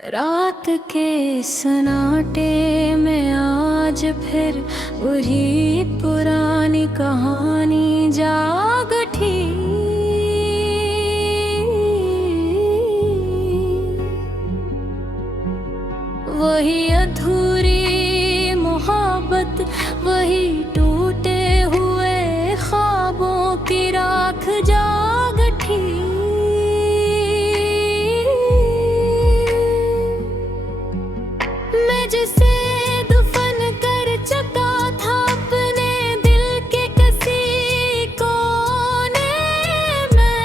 रात के सन्नाटे में आज फिर वही पुरानी कहानी जाग उठी। वही अधूरी मोहब्बत, वही टूटे हुए ख्वाबों की राख जाग उठी। मैं जिसे दफन कर चुका था अपने दिल के किसी कोने में,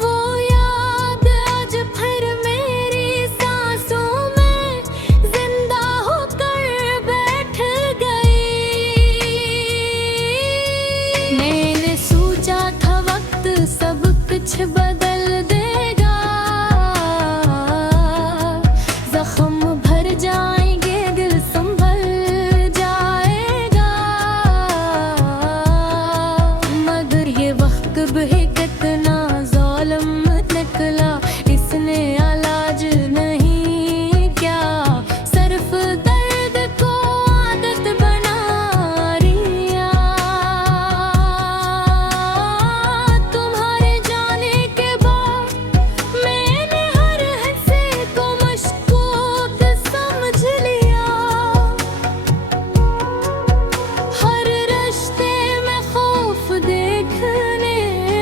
वो याद आज फिर मेरी सांसों में जिंदा होकर बैठ गई। मैंने सोचा था वक्त सब कुछ बदल देगा, जख्म भर जाएंगे दिल संभल जाएगा। मगर ये वक्त भी कितना ज़ालिम निकला, इसने इलाज नहीं क्या, सिर्फ दर्द को आदत बना लिया। तुम्हारे जाने के बाद मैंने हर हिस्से को मशकूक समझ लिया। हर रिश्ते में खौफ देखने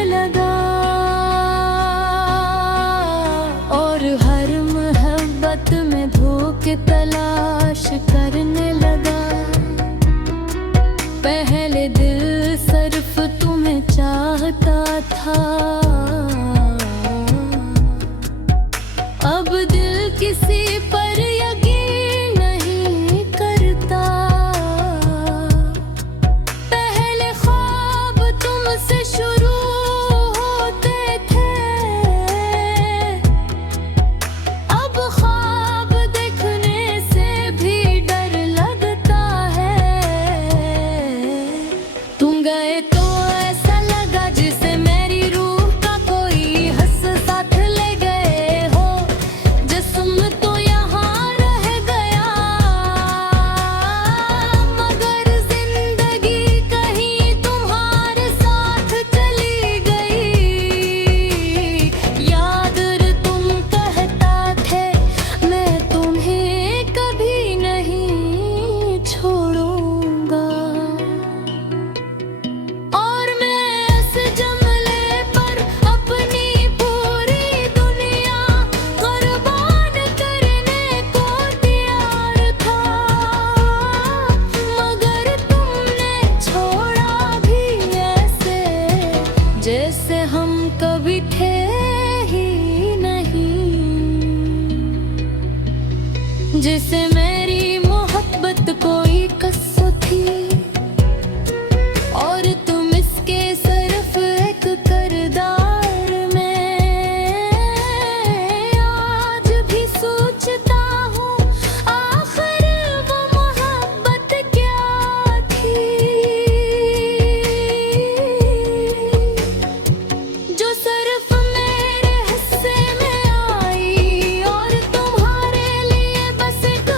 लगा और हर मोहब्बत में धोखे तलाश करने लगा। पहले दिल सिर्फ तुम्हें चाहता था, अब दिल किसी पर यकीन नहीं करता। पहले ख्वाब तुमसे शुरू होते थे, अब ख्वाब देखने से भी डर लगता है। तुम गए तो ऐसा लगा जिसे मेरी रूह का कोई हिस्सा साथ ले गए हो। जिस्म तो यहाँ रह गया, मगर जिंदगी कहीं तुम्हारे साथ चली गई। याद तुम कहता थे मैं तुम्हें कभी नहीं छोड़ूंगा, और मैं इस जमले पर अपनी पूरी दुनिया कुर्बान करने को तैयार था। मगर तुमने छोड़ा भी ऐसे जैसे हम कभी थे ही नहीं। जिसे मेरी मोहब्बत कोई कसम थी और तुम इसके सिर्फ एक किरदार में। आज भी सोचता हूँ आखिर वो मोहब्बत क्या थी, जो सिर्फ मेरे हिस्से में आई और तुम्हारे लिए बस एक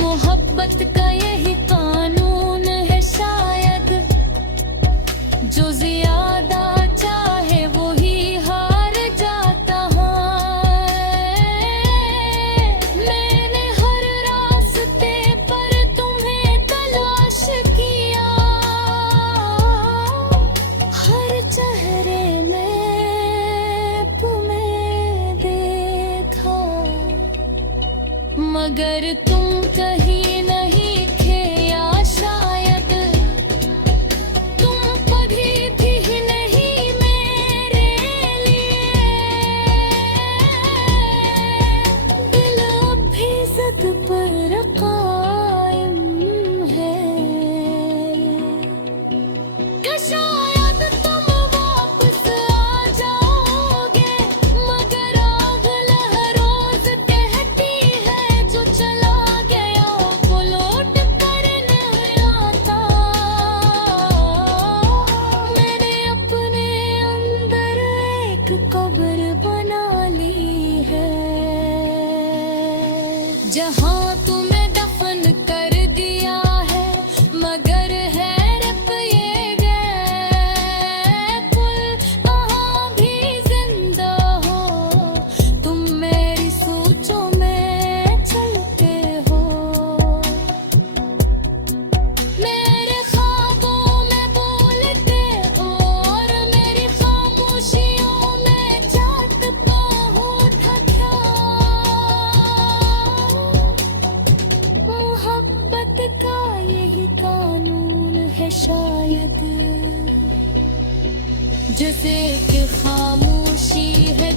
मोहब्बत का यही कानून है शायद, जो ज्यादा चाहे वो ही हार जाता है। मैंने हर रास्ते पर तुम्हें तलाश किया, हर चेहरे में तुम्हें देखा, मगर तुम कहीं नहीं थे या शायद तुम कभी भी नहीं मेरे लिए। दिल अब भी ज़िद पर कायम है कि शायद तुम वापस आ जाओगे, मगर आग लहरों से कहती है जो चला गया वो लौट कर नहीं आता। मैंने अपने अंदर एक कब्र बना ली है, जहाँ तुम्हें दफन कर दिया है, मगर है रब ये कुल कहाँ भी जिंदा हो, तुम मेरी सोचों में चलते हो। मेरे ख्वाबों में बोलते और मेरी खामोशियों में जागता होता क्या। मोहब्बत का यही कानून है शायद, जैसे कि खामोशी है